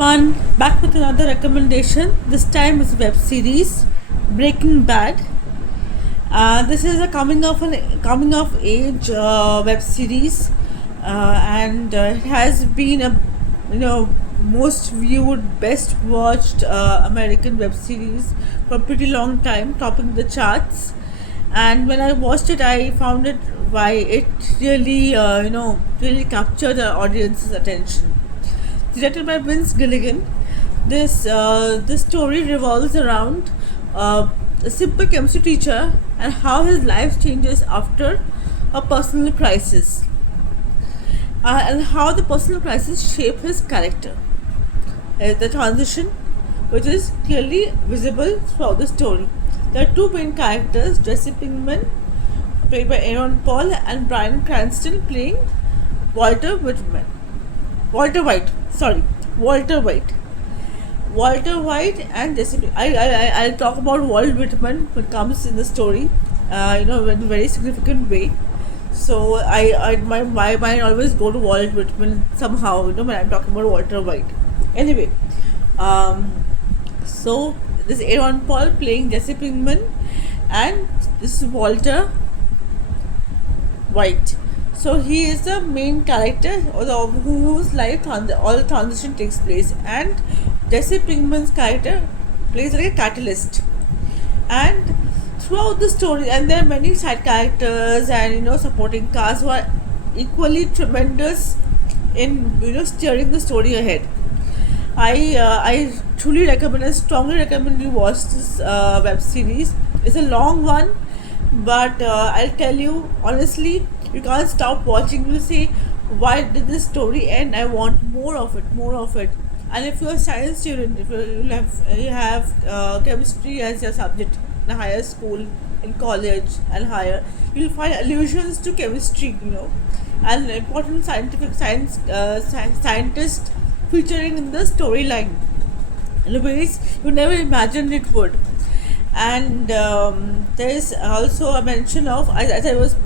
One back with another recommendation. This time is web series Breaking Bad. This is a coming of age web series, and it has been a most viewed, best watched American web series for a pretty long time, topping the charts. And when I watched it, I found it why it really really captured the audience's attention. Directed by Vince Gilligan, this story revolves around a simple chemistry teacher and how his life changes after a personal crisis, and how the personal crisis shape his character. The transition, which is clearly visible throughout the story. There are two main characters: Jesse Pinkman, played by Aaron Paul, and Bryan Cranston, playing Walter Whitman. Walter White. Sorry, Walter White. Walter White and Jesse. I'll talk about Walt Whitman when it comes in the story. In a very significant way. So my mind always go to Walt Whitman somehow. When I'm talking about Walter White. Anyway, um, so this is Aaron Paul playing Jesse Pinkman, and this is Walter White. So he is the main character, or whose life all the transition takes place, and Jesse Pinkman's character plays like a catalyst. And throughout the story, and there are many side characters and supporting cast who are equally tremendous in steering the story ahead. I truly recommend, I strongly recommend you watch this web series. It's a long one, but I'll tell you honestly, you can't stop watching. You say, why did this story end? I want more of it, more of it. And if you're a science student, if you have chemistry as your subject in higher school, in college and higher, you'll find allusions to chemistry, and important scientists featuring in the storyline in ways you never imagined it would. And there's also a mention of, as I was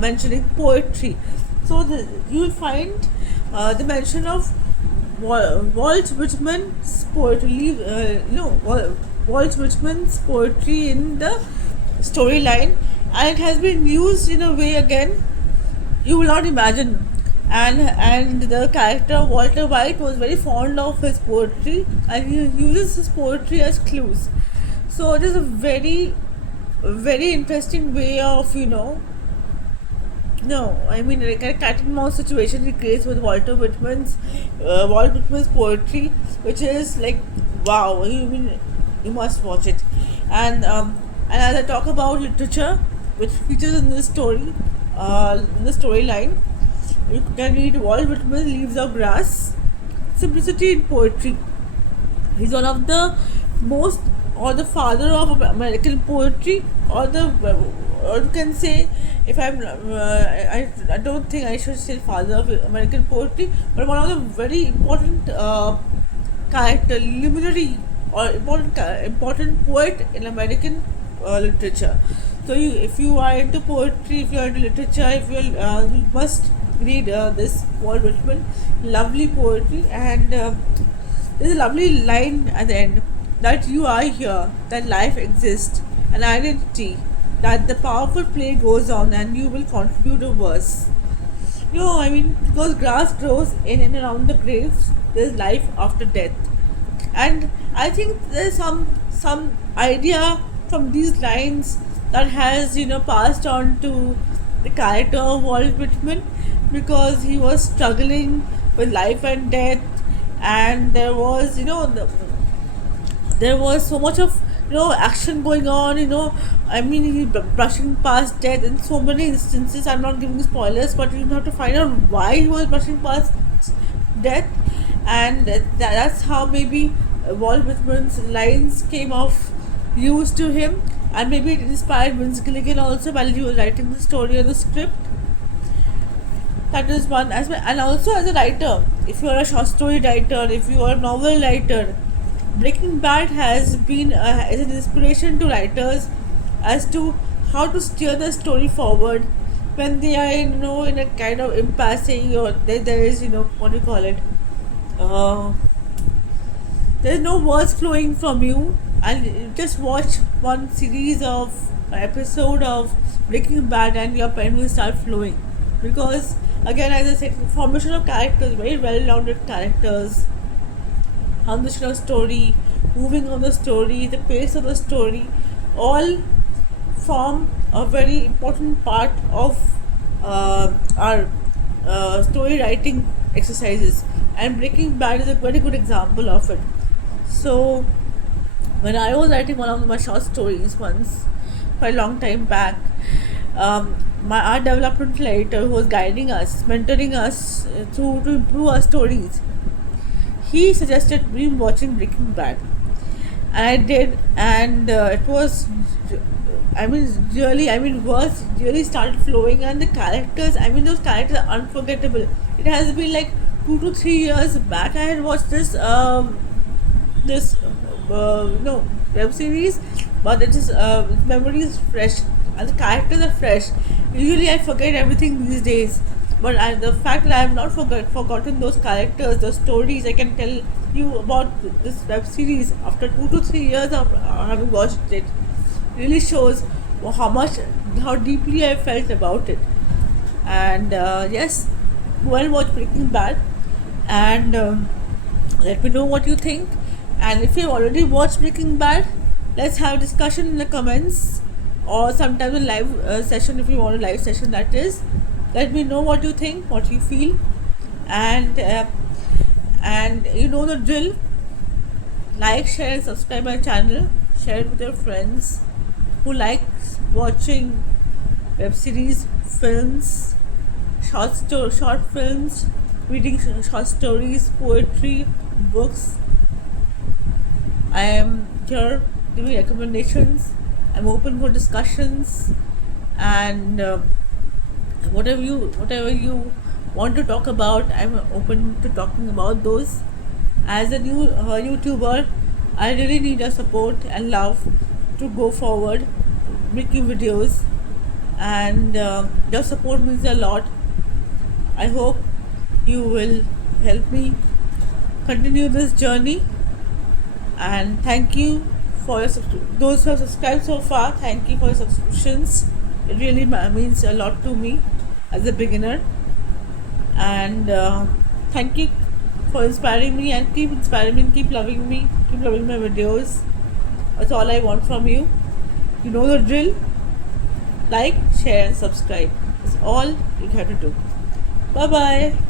mentioning, poetry. So you'll find the mention of Walt Whitman's poetry, Walt Whitman's poetry in the storyline, and it has been used in a way again you will not imagine. And the character Walter White was very fond of his poetry, and he uses his poetry as clues. So it is a very, very interesting way of no, I mean, like a cat and mouse situation he creates with Walt Whitman's poetry, which is like, wow. I mean, you must watch it. And as I talk about literature, which features in this story, in the storyline, you can read Walt Whitman's Leaves of Grass, Simplicity in Poetry. He's one of the most, or the father of American poetry, or you can say, if I don't think I should say father of American poetry, but one of the very important character, luminary, or important poet in American literature. So if you are into poetry, if you are into literature, if you must read this Walt Whitman, lovely poetry. And there's a lovely line at the end, that you are here, that life exists, an identity, that the powerful play goes on and you will contribute a verse. I mean, because grass grows in and around the graves, there's life after death. And I think there's some idea from these lines that has passed on to the character of Walt Whitman, because he was struggling with life and death, and there was so much of action going on. I mean, he brushing past death in so many instances. I'm not giving spoilers, but you have to find out why he was brushing past death. And that's how maybe Walt Whitman's lines came off used to him, and maybe it inspired Vince Gilligan also while he was writing the story or the script. That is one aspect. And also, as a writer, if you are a short story writer, if you are a novel writer, Breaking Bad has been is an inspiration to writers as to how to steer the story forward when they are in a kind of impasse, or there is what do you call it, uh, there's no words flowing from you, and you just watch one series of episode of Breaking Bad and your pen will start flowing. Because again, as I said, formation of characters, very well-rounded characters, foundation of story, moving on the story, the pace of the story, all form a very important part of our story writing exercises, and Breaking Bad is a very good example of it. So when I was writing one of my short stories once, for a long time back, my art development editor who was guiding us, mentoring us to improve our stories, he suggested me watching Breaking Bad, and I did, and it was, words really started flowing, and the characters, those characters are unforgettable. It has been like 2 to 3 years back I had watched this web series, but it is memory is fresh and the characters are fresh. Usually I forget everything these days, but the fact that I have not forgotten those characters, the stories, I can tell you about this web series after 2 to 3 years of having watched it, really shows how deeply I felt about it. And yes, well, watch Breaking Bad, and let me know what you think. And if you've already watched Breaking Bad, let's have a discussion in the comments, or sometimes a live session if you want a live session. That is, let me know what you think, what you feel, and you know the drill. Like, share, and subscribe my channel. Share it with your friends who like watching web series, films, short films, reading short stories, poetry, books. I am here giving recommendations. I'm open for discussions, and whatever you want to talk about, I'm open to talking about those. As a new YouTuber, I really need your support and love to go forward making videos, and your support means a lot. I hope you will help me continue this journey, and thank you for those who have subscribed so far. Thank you for your subscriptions. It really means a lot to me as a beginner, and thank you for inspiring me, and keep inspiring me, keep loving me, keep loving my videos. That's all I want from you. You know the drill. Like, share, and subscribe. That's all you have to do. Bye bye.